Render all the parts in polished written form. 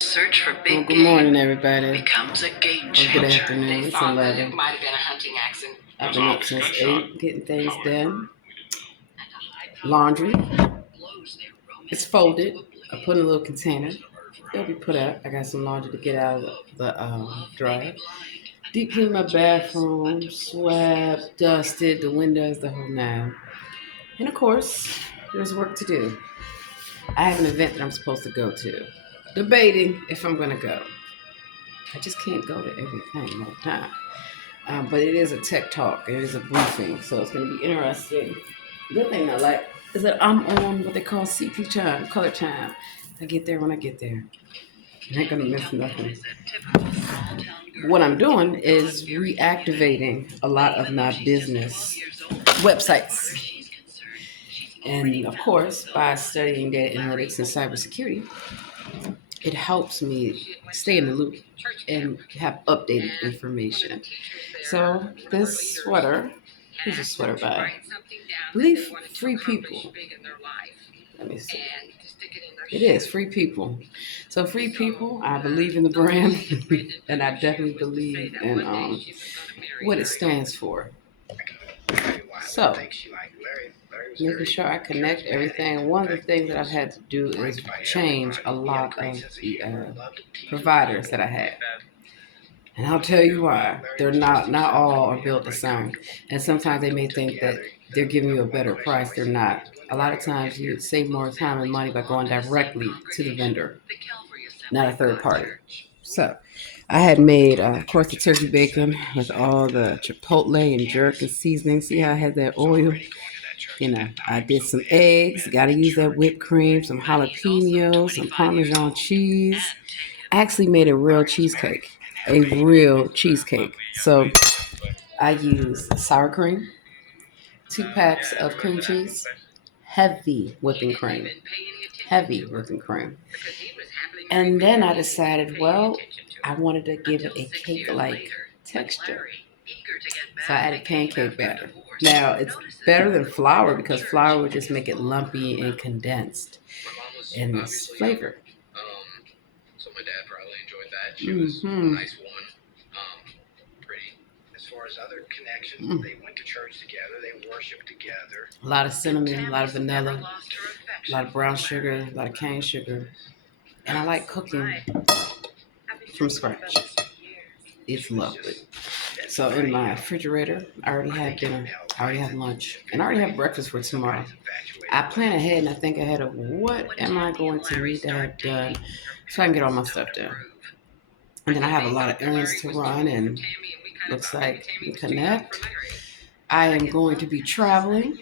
Search for big Good morning, everybody. becomes a game Or changer. good afternoon. It's 11. Might have been a hunting accident. I've been up since 8, getting things done. Laundry. It's folded. I put in a little container. It'll be put out. I got some laundry to get out of the dryer. Deep clean my bathroom, swept, dusted the windows, the whole nine. And of course, there's work to do. I have an event that I'm supposed to go to. Debating if I'm going to go. I just can't go to everything all the time. But it is a tech talk. It is a briefing, so it's going to be interesting. Good thing I like is that I'm on what they call CP time, color time. I get there when I get there. I ain't going to miss nothing. What I'm doing is reactivating a lot of my business websites. And of course, by studying data analytics and cybersecurity, it helps me stay in the loop and have updated information. So this sweater, who's a sweater by? I believe Free People. Let me see. It is Free People. So Free People, I believe in the brand, and I definitely believe in what it stands for. So making sure I connect everything. One of the things that I've had to do is change a lot of the providers that I had. And I'll tell you why. They're not all are built the same. And sometimes they may think that they're giving you a better price. They're not. A lot of times you save more time and money by going directly to the vendor, not a third party. So I had made, of course, the turkey bacon with all the chipotle and jerk and seasoning. See how I had that oil? I did some eggs. Got to use that whipped cream, some jalapenos, some Parmesan cheese. I actually made a real cheesecake. A real cheesecake. So I used sour cream, 2 packs of cream cheese, heavy whipping cream. Heavy whipping cream. And then I decided, well, I wanted to give it a cake-like texture. So I added pancake batter. Now, it's better than flour because flour would just make it lumpy and condensed in this flavor. So my dad probably enjoyed that. She was a nice one. Pretty. As far as other connections, they went to church together. They worshiped together. A lot of cinnamon, a lot of vanilla, a lot of brown sugar, a lot of cane sugar. And I like cooking from scratch. It's lovely. So in my refrigerator, I already have dinner, I already have lunch, and I already have breakfast for tomorrow. I plan ahead and I think ahead of what am I going to need to have done so I can get all my stuff done. And then I have a lot of errands to run and looks like we connect. I am going to be traveling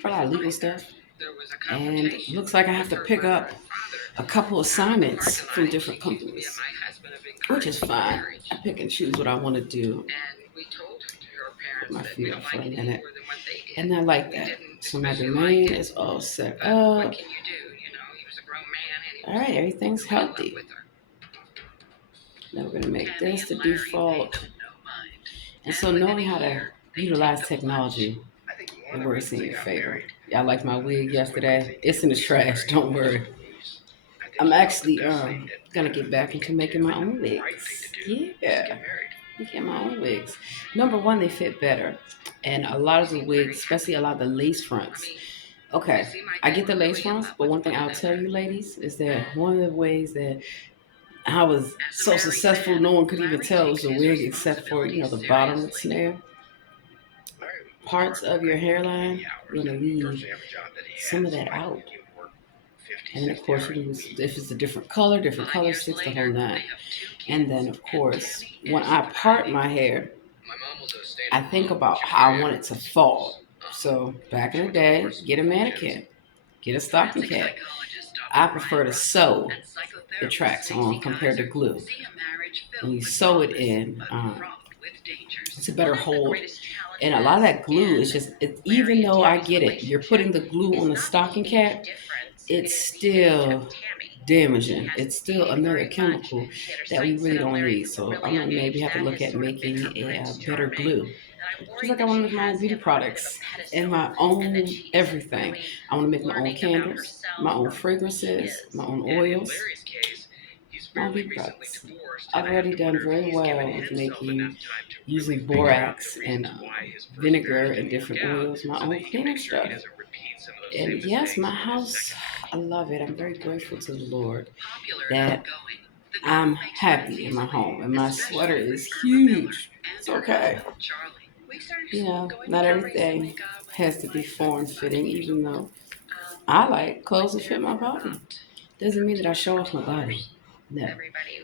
for a lot of legal stuff. And looks like I have to pick up a couple assignments from different companies, which is fine. I pick and choose what I want to do. Put my feet up for a minute. And I like that. So my domain is all set up. All right, everything's healthy. Now we're going to make this the default. And so knowing how to utilize technology, it works in your favor. Y'all liked my wig yesterday? It's in the trash, don't worry. I'm actually gonna get back into making my own wigs. Yeah, making my own wigs. Number one, they fit better, and a lot of the wigs, especially a lot of the lace fronts. Okay, I get the lace fronts, but one thing I'll tell you, ladies, is that one of the ways that I was so successful, no one could even tell it was a wig except for the bottom that's there. Parts of your hairline, you're gonna leave some of that out. And then, of course, you can use, if it's a different color sticks the whole nine. And then, of course, when I part my hair, I think about how I want it to fall. So back in the day, get a mannequin, get a stocking cap. I prefer to sew the tracks on compared to glue. When you sew it in, it's a better hold. And a lot of that glue is just, even though I get it, you're putting the glue on the stocking cap, it's still damaging. It's still another chemical that we really don't need. So I'm gonna maybe have to look at making a better glue. Just like I want to make my own beauty products and my own everything. I want to make my own candles, my own fragrances, my own oils, my own beauty products. I've already done very well with making, using borax and vinegar and different oils, my own cleaning stuff. And yes, my house, I love it. I'm very grateful to the Lord that I'm happy in my home, and my sweater is huge. It's okay. You know, not everything has to be form fitting, even though I like clothes that fit my body. Doesn't mean that I show off my body. No.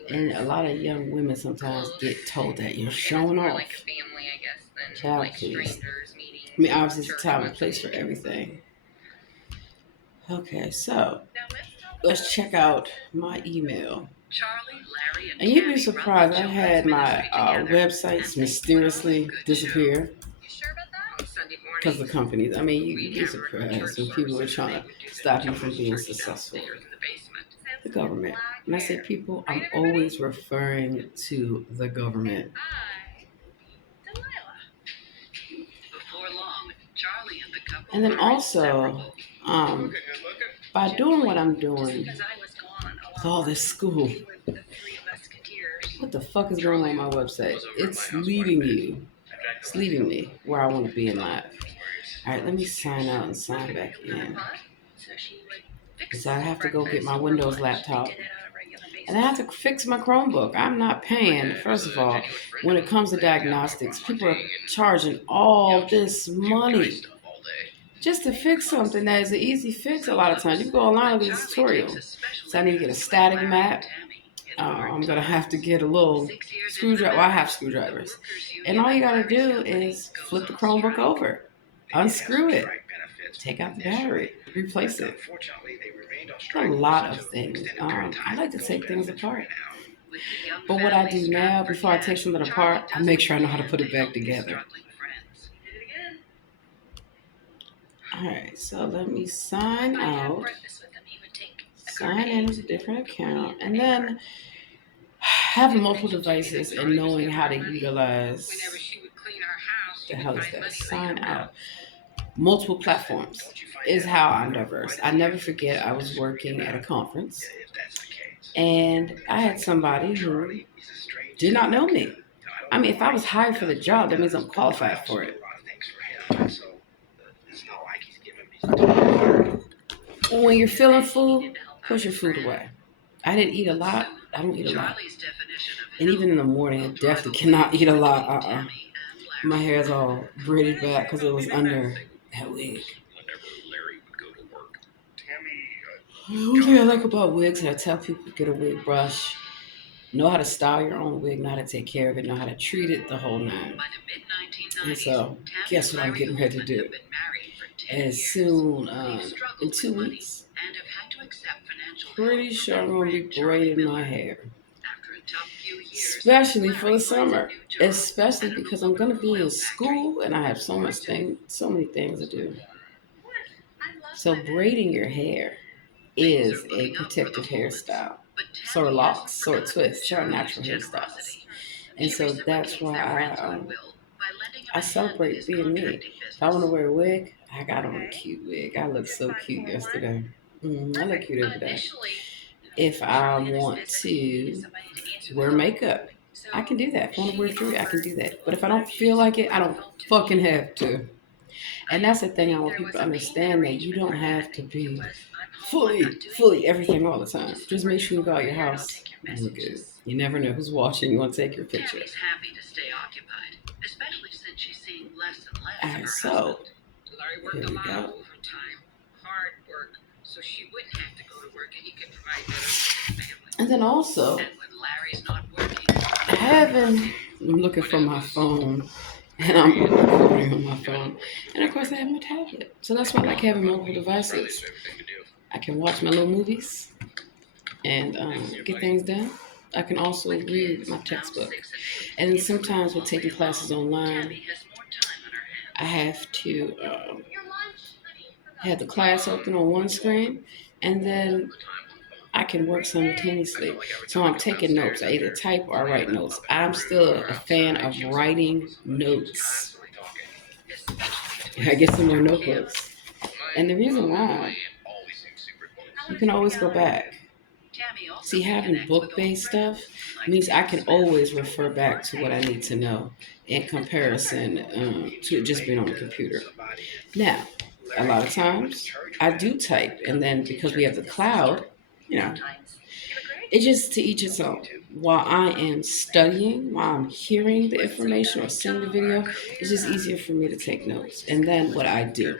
And a lot of young women sometimes get told that you're showing off. Child, please. I mean, obviously, it's a time and place for everything. Okay, so let's check out my email. And you'd be surprised, I had my websites mysteriously disappear because of companies. I mean, you'd be surprised when people are trying to stop you from being successful. The government. When I say people, I'm always referring to the government. And then also, by doing what I'm doing with all this school, what the fuck is going on my website? It's leading you. It's leading me where I want to be in life. All right, let me sign out and sign back in. Because I have to go get my Windows laptop. And I have to fix my Chromebook. I'm not paying. First of all, when it comes to diagnostics, people are charging all this money just to fix something that is an easy fix a lot of times. You can go online and get a tutorial. So I need to get a static map. I'm going to have to get a little screwdriver. Well, I have screwdrivers. And all you got to do is flip the Chromebook over, unscrew it, take out the battery, replace it. A lot of things. I like to take things apart. But what I do now, before I take something apart, I make sure I know how to put it back together. Alright, so let me sign out. Sign in with a different account. And then having multiple devices and knowing how to utilize the hell is that? Sign out. Multiple platforms is how I'm diverse. I never forget I was working at a conference and I had somebody who did not know me. I mean, if I was hired for the job, that means I'm qualified for it. When you're feeling full, push your food away. I didn't eat a lot. I don't eat a lot. And even in the morning, I definitely cannot eat a lot. My hair is all braided back because it was under that wig. One thing I like about wigs, and I tell people to get a wig brush, know how to style your own wig, know how to take care of it, know how to treat it, the whole nine. And so, guess what I'm getting ready to do? As soon, in 2 weeks, pretty sure I'm going to be braiding my hair. Especially for the summer. Especially because I'm going to be in school and I have so many things to do. So braiding your hair is a protective hairstyle. So are locks, so are twists, so are natural hairstyles. And so that's why I celebrate being me. If I want to wear a wig, I got on a cute wig. I looked so cute yesterday. I look cute every day. If I want to wear makeup, I can do that. If I want to wear jewelry, I can do that. But if I don't feel like it, I don't fucking have to. And that's the thing I want people to understand, that you don't have to be fully everything all the time. Just make sure you go out your house and look good. You never know who's watching. You want to take your picture. Alright, so here we go. And then also, I'm looking for my phone, and I'm recording on my phone. And of course, I have my tablet. So that's why I like having multiple devices. I can watch my little movies and get things done. I can also read my textbook. And then sometimes with taking classes online, I have to have the class open on one screen, and then I can work simultaneously. So I'm taking notes. I either type or I write notes. I'm still a fan of writing notes. I get some more notebooks. And the reason why, you can always go back. See, having book-based stuff means I can always refer back to what I need to know in comparison to it just being on the computer. Now, a lot of times I do type, and then because we have the cloud, you know, it's just to each its own. While I am studying, while I'm hearing the information or seeing the video, it's just easier for me to take notes. And then what I do,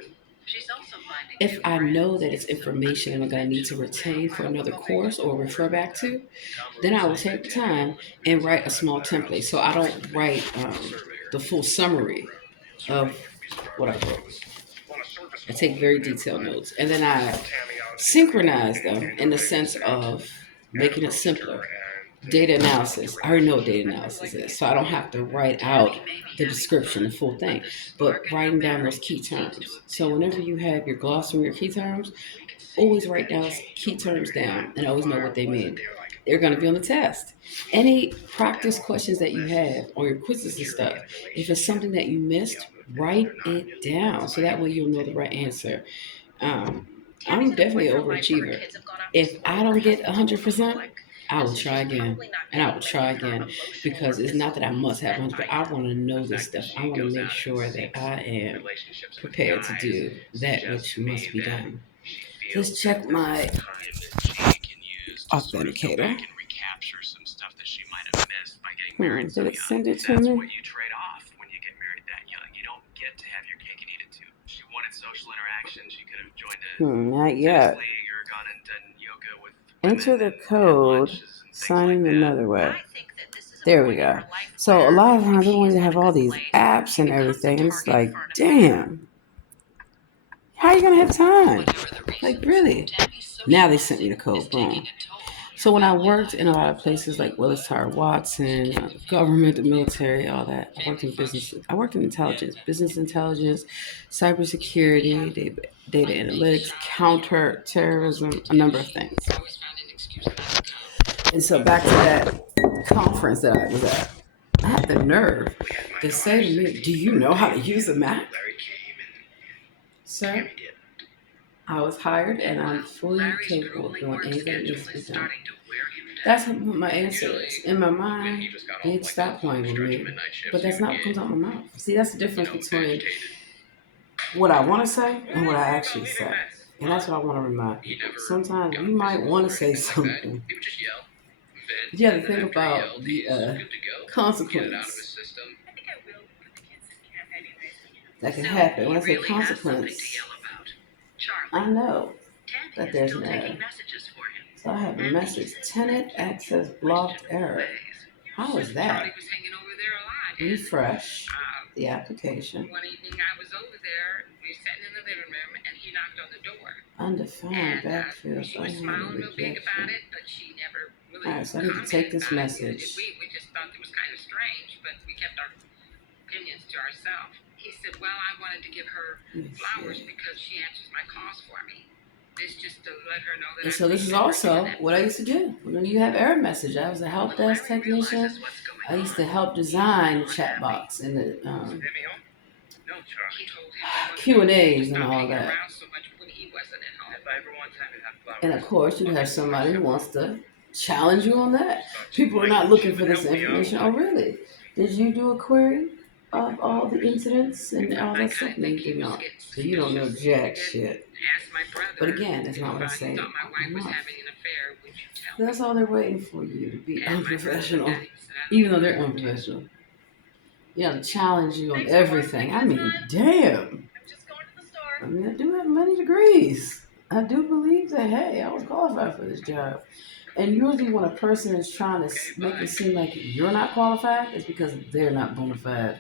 if I know that it's information I'm going to need to retain for another course or refer back to, then I will take the time and write a small template. So I don't write the full summary of what I wrote. I take very detailed notes, and then I synchronize them in the sense of making it simpler. Data analysis. I already know what data analysis is, so I don't have to write out the description, the full thing, but writing down those key terms. So whenever you have your glossary, your key terms, always write down key terms down and always know what they mean. They're going to be on the test. Any practice questions that you have or your quizzes and stuff, if it's something that you missed, write it down so that way you'll know the right answer. Um, I'm definitely an overachiever. If I don't get 100%, I will try again, and I will try again, because it's not that I must have 100%. I want to know this stuff. I want to make sure that I am prepared to do that which must be done. Let's check my authenticator. Did it send it to me? Not yet. Enter the code, signing another way. There we go. So a lot of times I want to have all these apps and everything, and it's like, damn, how are you gonna have time? Like, really? Now they sent me the code. Boom. So when I worked in a lot of places like Willis Tower Watson, government, the military, all that, I worked in business. I worked in intelligence, business intelligence, cybersecurity, data analytics, counter terrorism, a number of things. And so back to that conference that I was at, I had the nerve to say to me, "Do you know how to use a Mac?" Sir, I was hired and I'm fully capable of doing anything that needs to be done. That's what my answer is. In my mind, you need to stop playing with me. But that's not what comes out of my mouth. See, that's the difference between what I want to say and what I actually say. And that's what I want to remind people. Sometimes you might want to say something. But you have to think about the consequence that can happen. When I say consequence, I know that there's an error. So I have a message, tenant access blocked error. How is that? Refresh the application. Undefined backfield, unhandled rejection. Alright, so I need to take this message. And so this is also what I used to do when you have error message. I was a help desk technician. I used to help design the chat box and the Q&As and all that. And of course, you have somebody who wants to challenge you on that. People are not looking for this information. Oh, really? Did you do a query of all the incidents and all that stuff? No, you did not. So you don't know jack shit. But again, that's not what I say. That's all they're waiting for, you to be unprofessional, even though they're unprofessional. You know, to challenge you on everything. I mean, damn. I mean, I do have many degrees. I do believe that, hey, I was qualified for this job. And usually when a person is trying to make it seem like you're not qualified, it's because they're not bona fide.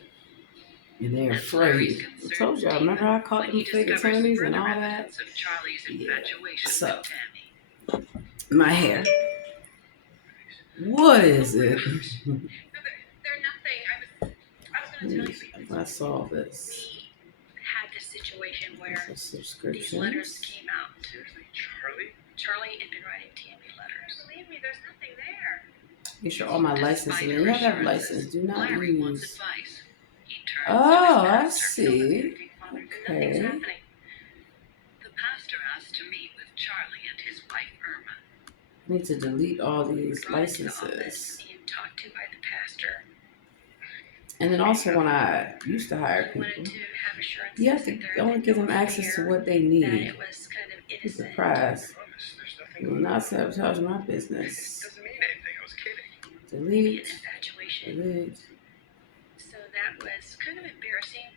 And they're afraid. I told y'all, remember I caught them fake attorneys and all that? Yeah. So, my hair. What is it? I saw this. For subscriptions. Charlie had been writing Tammy letters. Believe me, there's nothing there. Make sure all my licenses. You have to have a license. Do not use Oh, I see. Okay. Nothing's happening. The pastor asked to meet with Charlie and his wife Irma. I need to delete all these Brought into the office, licenses. being talked to by the pastor. And then also when I used to hire We wanted people, to have assurances you have that to there only had give been them no access to fear, what they that need. it was kind of Be innocent. surprised. There's You will nothing. not sabotage my It business. doesn't mean anything. I was kidding. Maybe an Delete. infatuation. Delete. So that was kind of embarrassing.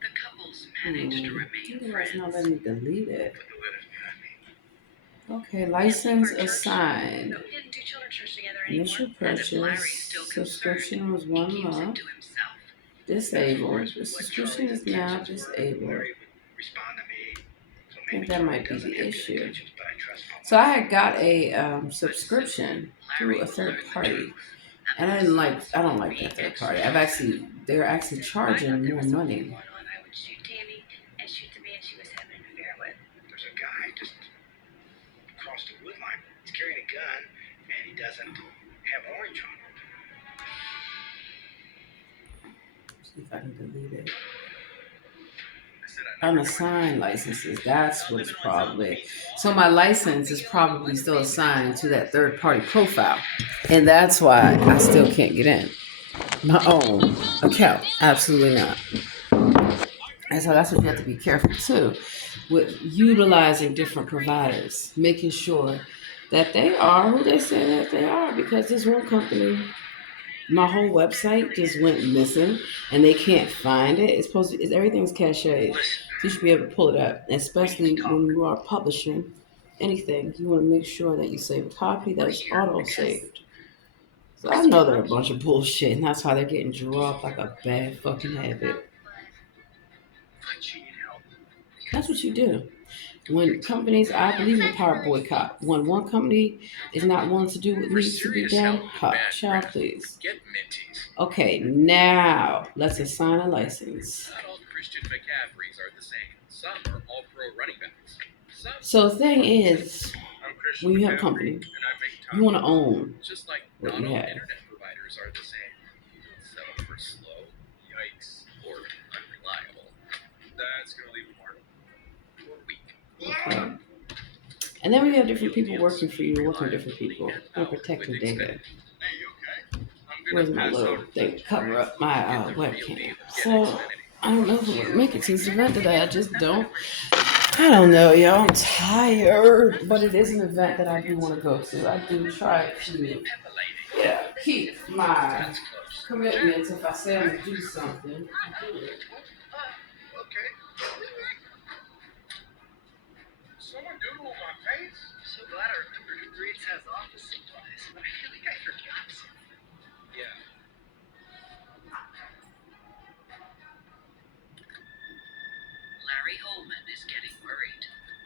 The couples managed to remain It's friends. not letting me delete it. Put the letters behind me. Okay, license Our church, assigned. we didn't do children's church together anymore. Initial And if Larry's purchase. still concerned, Subscription was he one keeps month. it to himself. Disabled. The subscription is now disabled. Larry would respond to me. So I think maybe that Charlie might be doesn't the have good issue. intentions, but I trust Mama. So I had got a subscription through a third party, and I don't like that third party. They're actually charging more money. I would shoot Tammy and shoot the man she was having an affair with. There's a guy just across the wood line. He's carrying a gun, and he doesn't have orange on him. See if I can delete it. I said I never knew Unassigned licenses. That's what it's probably. So my license is probably still assigned to that third party profile, and that's why I still can't get in my own account. Absolutely not. And so that's what you have to be careful too, with utilizing different providers, making sure that they are who they say that they are. Because this one company, my whole website just went missing, and they can't find it. It's supposed to. Everything's cached. So you should be able to pull it up, especially when you are publishing anything. You want to make sure that you save a copy that's auto saved. So I know they're a bunch of bullshit, and that's why they're getting dropped like a bad fucking habit. I cheated help. That's what you do. When companies, I believe in the power boycott. When one company is not willing to do what needs to be done, child, please. Get Minties. Okay, now let's assign a license. Not all Christian McCaffreys are the same. Some are all pro running backs. Some So the thing is, I'm Christian when you have a McCaffrey, company, and I make you want to own. just like What not you all have. internet providers are the same. You don't settle for slow, yikes, or unreliable. That's gonna leave a mark. Or weak. Okay. And then we have different people working for you, working with different people. They're protecting data. Hey, you okay? I'm gonna Where's my pass little out thing to cover up my Get the real webcam? deal. Get So Xfinity. I don't know if we'll make it to this event today. I just don't. I don't know, y'all. I'm tired, but it is an event that I do want to go to. I do try to, keep my That's close. commitments. If I say I'm gonna do something, I do it. Okay. Someone doodled my face? So glad I remembered who Greets has office supplies. I feel like I forgot something. Yeah. Larry Holman is getting worried.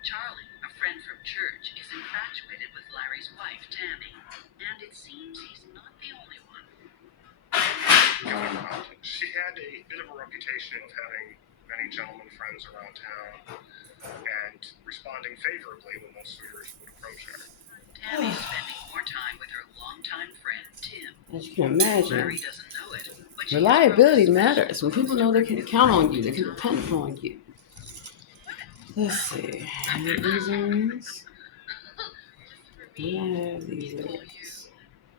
Charlie, a friend from church, is infatuated with Larry's wife, Tammy. And it seems he's not the only one. She had a bit of a reputation of having many gentlemen friends around town and responding favorably when most suitors would approach her. Tammy's spending more time with her longtime friend, Tim. As you can imagine, Larry doesn't know it, but she reliability has matters. When people know they can count on you, they can depend upon you. Let's see. Any reasons? Yeah, these are.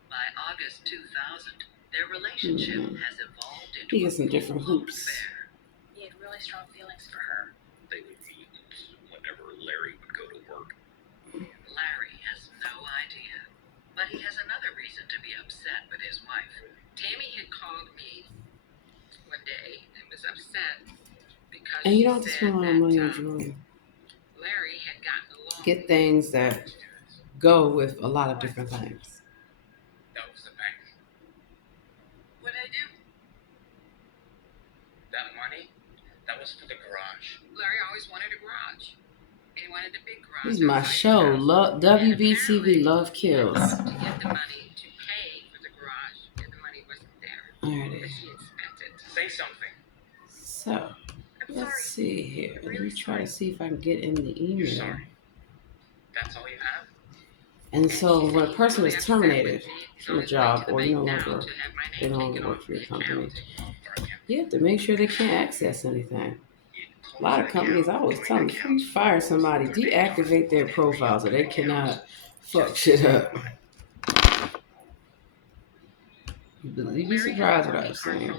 By August 2000, their relationship has evolved into He gets some different full-blown hoops. affair. He had really strong feelings for her. They would meet whenever Larry would go to work. Larry has no idea, but he has another reason to be upset with his wife. Tammy had called me one day and was upset because And you she don't have to said spend a lot of money on that jewelry. Larry had gotten along. Get things that go with a lot of different things. That was the bank. What'd I do? That money, that was for the garage. Larry always wanted a garage. And he wanted a big garage. This is my show, WBTV Love Kills. To get the money to pay for the garage, and the money wasn't there. There it But is. she had spent it. Say something. So, I'm let's sorry. see here. Let me try to see if I can get in the You're email. sorry. That's all you have? And so, when a person Really is upset terminated with me, so from I a went job, to the or bank you no now longer to have my they name no longer taken work off for your the company, account. account. You have to make sure they can't access anything. A lot of companies, I always tell them, before you fire somebody, deactivate their profile so they cannot fuck shit up. You'd be surprised what I've seen.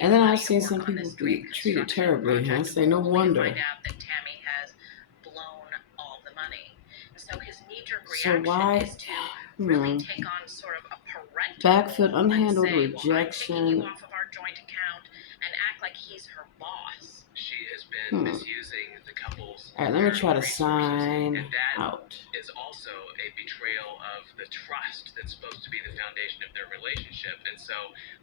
And then I've seen some people be treated terribly, and I say, no wonder. So why? Backfoot, unhandled rejection. She has been misusing the couple's. All right, let me try to sign and that out. is also a betrayal of the trust that's supposed to be the foundation of their relationship. And so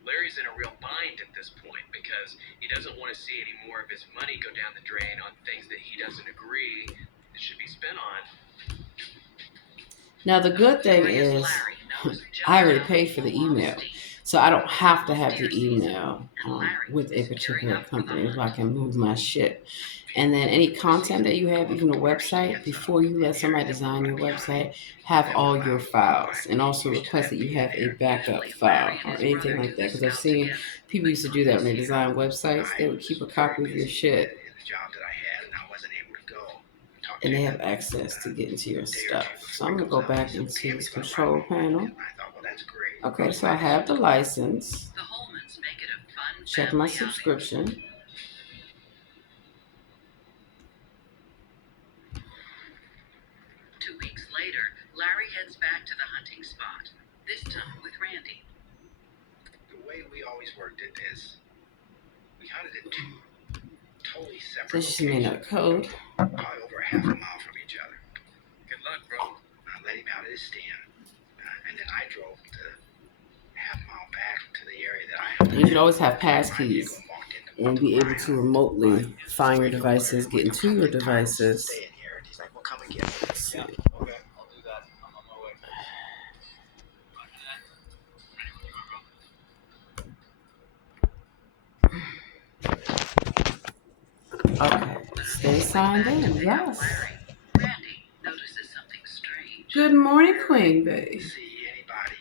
Larry's in a real bind at this point because he doesn't want to see any more of his money go down the drain on things that he doesn't agree it should be spent on. Now the good thing is, I already paid for the email, so I don't have to have the email with a particular company so I can move my shit. And then any content that you have, even a website, before you let somebody design your website, have all your files, and also request that you have a backup file or anything like that. Because I've seen people used to do that when they design websites. They would keep a copy of your shit, and they have access to get into your stuff. So I'm gonna go back into the control panel. Okay, so I have the license. Check my subscription. Later, Larry heads back to the hunting spot, this time with Randy. The way we always worked it is we hunted at two totally So separate she made a code. probably over half a mile from each other. Good luck, bro. I let him out of his stand, and then I drove the half mile back to the area that I hunted. You should always have passkeys and be able to remotely find your devices, get into your devices. He's like, well, come and get me. Yeah, okay, I'll do that. I'm on my way. Okay, stay signed in. Yes. Randy notices something strange. Good morning, Queen Bee. See anybody?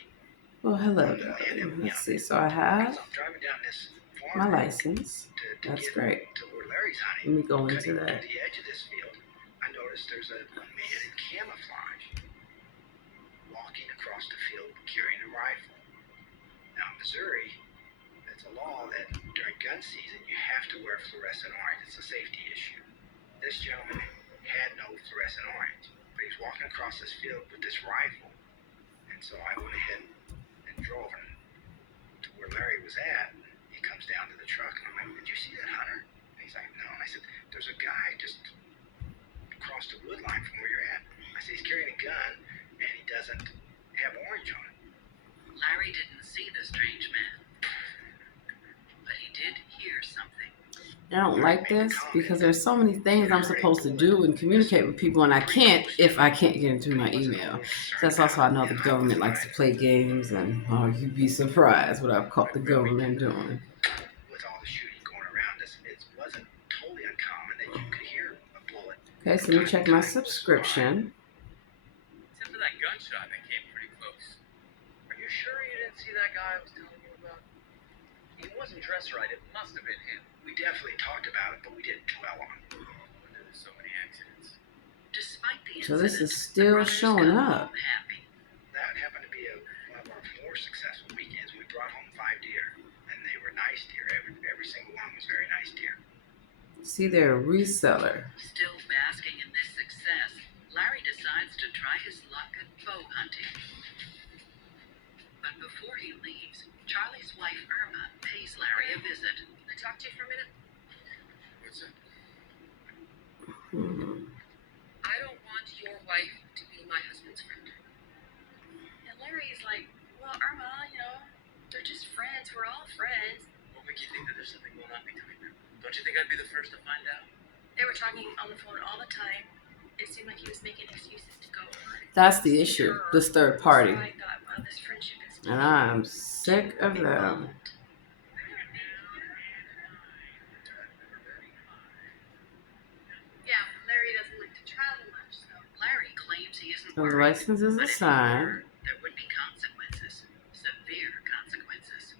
Well, hello, darling. Let's see. So I have So I'm driving down this my farm road license. to That's get great. to where Larry's Let hunting. me go into Cutting that. through the edge of this field, I noticed there's a man in camouflage walking across the field carrying a rifle. Now, in Missouri, it's a law that during gun season you have to wear fluorescent orange. It's a safety issue. This gentleman had no fluorescent orange, but he's walking across this field with this rifle. And so I went ahead and drove him to where Larry was at. He comes down to the truck and I'm like, did you see that hunter? And he's like, no. And I said, there's a guy just across the wood line from where you're at. I said, he's carrying a gun and he doesn't have orange on it. Larry didn't see the strange man, but he did hear something. I don't like this because there's so many things I'm supposed to do and communicate with people, and I can't if I can't get into my email. So that's also I know the government likes to play games, and you'd be surprised what I've caught the government doing. With all the shooting going around us, it wasn't totally uncommon that you could hear a bullet. Okay, so let me check my subscription. Except for that gunshot that came pretty close. Are you sure you didn't see that guy I was telling you about? He wasn't dressed right. It must have been him. We definitely talked about it, but we didn't dwell on it. There were so many accidents. Despite the So this incident, is still the brothers showing come up. home happy. That happened to be one of our more successful weekends. We brought home 5 deer, and they were nice deer. Every single one was very nice deer. See, they're a reseller. Still basking in this success, Larry decides to try his luck at bow hunting. But before he leaves, Charlie's wife Irma pays Larry a visit. Can I talk to you for a minute? What's up? I don't want your wife to be my husband's friend. And Larry's like, well, Irma, they're just friends. We're all friends. What make you think that there's something going on between them? Don't you think I'd be the first to find out? They were talking on the phone all the time. It seemed like he was making excuses to go. That's the issue. This third party. So I thought, wow, this friendship is And I'm sick of them. Yeah, Larry doesn't like to travel much, so Larry claims he isn't So the worried, license is but if he assigned. were, there would be consequences, severe consequences.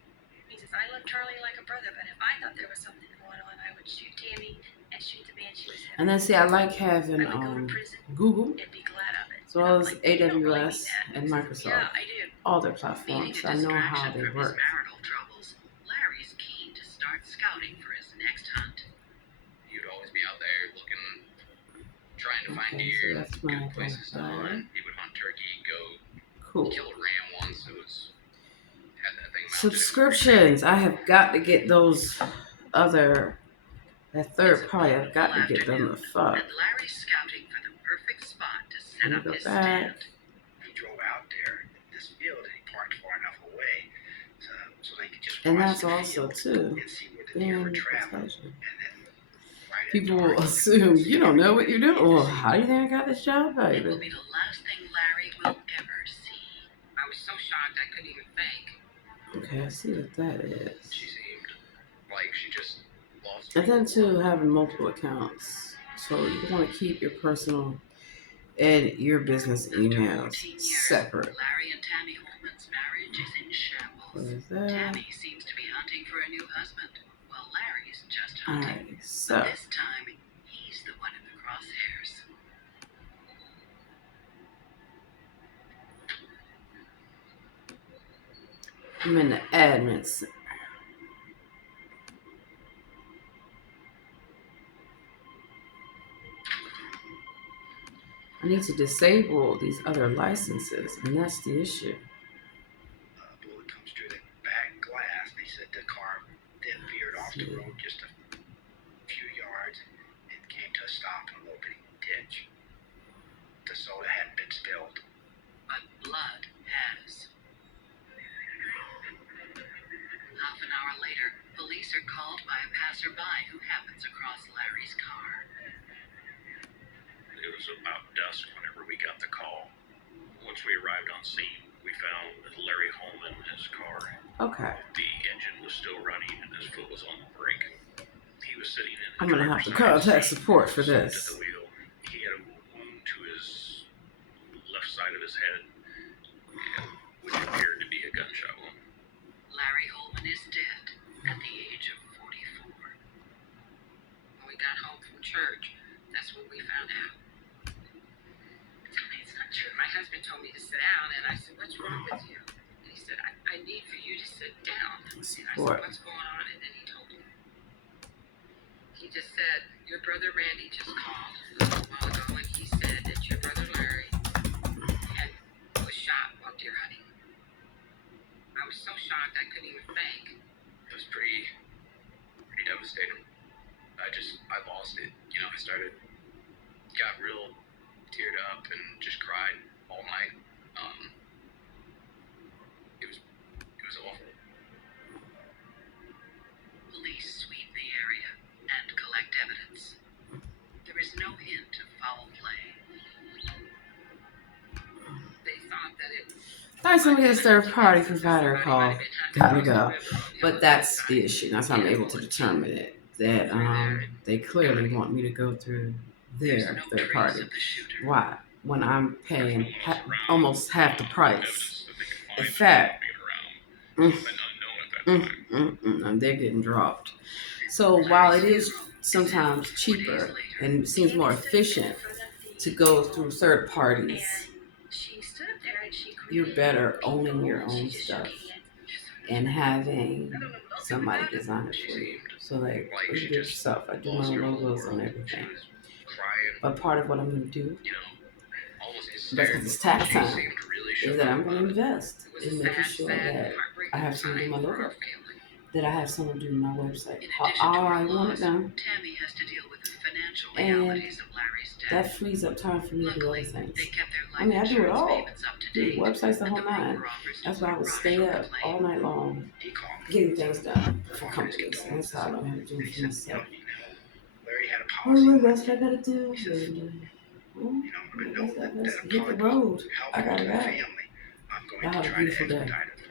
he says, I love Charlie like a brother, but if I thought there was something going on, I would shoot Tammy and shoot the man she was having. And then see, I like having I would go to prison Google and be glad of it. as well as Like, you don't really mean AWS that. and Microsoft, Yeah, I do. all their Needing platforms. a I know how distraction they from his work. marital troubles, Larry's keen to start scouting for his next hunt. He would always be out there looking, trying to find Okay, so deer, that's my good places to identifier. hunt. He would hunt turkey, goat, Cool. kill a ram once. It was had that thing mounted. Subscriptions. I have got to get those that third party. I've got to get them the fuck. And Larry's scouting for the perfect spot to set Let me up go his back. stand. He drove out there in this field and he parked far enough away so they could just And watch that's the also field too. and see where the deer were Then it traveling. tells you. And then right at People dark, assume you don't know what you're doing. Well, how do you think I got this job, It will baby? be the last thing Larry will ever see. I was so shocked I couldn't even think. Okay, I see what that is. She seemed like she just lost. And then too, having multiple accounts. So you want to keep your personal and your business After emails 14 years, separate. Larry and Tammy Holman's marriage is in What shambles. is that? Tammy seems to be hunting for a new husband, while Larry's just hunting. Alright, so But this time, he's the one in the crosshairs. I'm in the admin center. I need to disable these other licenses, and that's the issue. a bullet comes through the back glass. They said the car then veered off the road just a few yards and came to a stop in an opening ditch. The soda hadn't been spilled. But blood has. Half an hour later, police are called by a passerby who happens across Larry's car. It was about dusk whenever we got the call. Once we arrived on scene, we found Larry Holman in his car. Okay, The engine was still running and his foot was on the brake. He was sitting in the I'm gonna have to driver's side contact seat, support for slumped this. At the wheel. He had a wound to his left side of his head, which appeared to be a gunshot wound. Larry Holman is dead at the age of 44. When we got home from church, that's when we found out. Tell me it's not true. My husband told me to sit down, and I said, "What's wrong with you?" And he said, I need for you to sit down. And I said, Support. "What's going on?" And then he told me. He just said, "Your brother Randy just called a little while ago, and he said that your brother Larry was shot while deer hunting." I was so shocked I couldn't even think. It was pretty devastating. I lost it. You know, got real teared up and just cried all night. It was awful. Police sweep the area and collect evidence. There is no hint of foul play. They thought that it Alright, so we get a third party provider call. Gotta go. But that's the issue. That's how I'm able to determine it. That they clearly want me to go through There's their no third trace party. of the shooter. Why? When I'm paying almost half the price. Evidence that they could In find fact, being around. mm, Been unknown at that time. and they're getting dropped. So while it is sometimes cheaper and seems more efficient to go through third parties, she stood up there and she you're better owning your own stuff and having somebody design it for you. So like, Like look she at just yourself. I do my lost her own whole logos on world. everything. She was crying, But part of what I'm gonna do you know, almost Because hysterical. it's tax She time, seemed really is shook that up I'm gonna about it. invest It was in a making sad, sure sad, that heartbreaking I have someone do my time for logo, our family. that I have someone do my website. In How addition to I her want it loss, done. Tammy has to deal with the financial And realities of Larry's death. That frees up time for me to do Luckily, other things. they kept their life I mean, I do it insurance all. payments up to Dude, date. websites the and whole the nine. broker offers That's to why I would rush stay on the up claim. all night long He called me. getting things done for companies. And that's how I don't have to do it He for said, myself. Larry had a Oh, policy. what else I gotta do? He says, Well, I know that let's a hit the product road. will help I gotta the go. family. I'm going Y'all to have a try to beautiful day. expedite it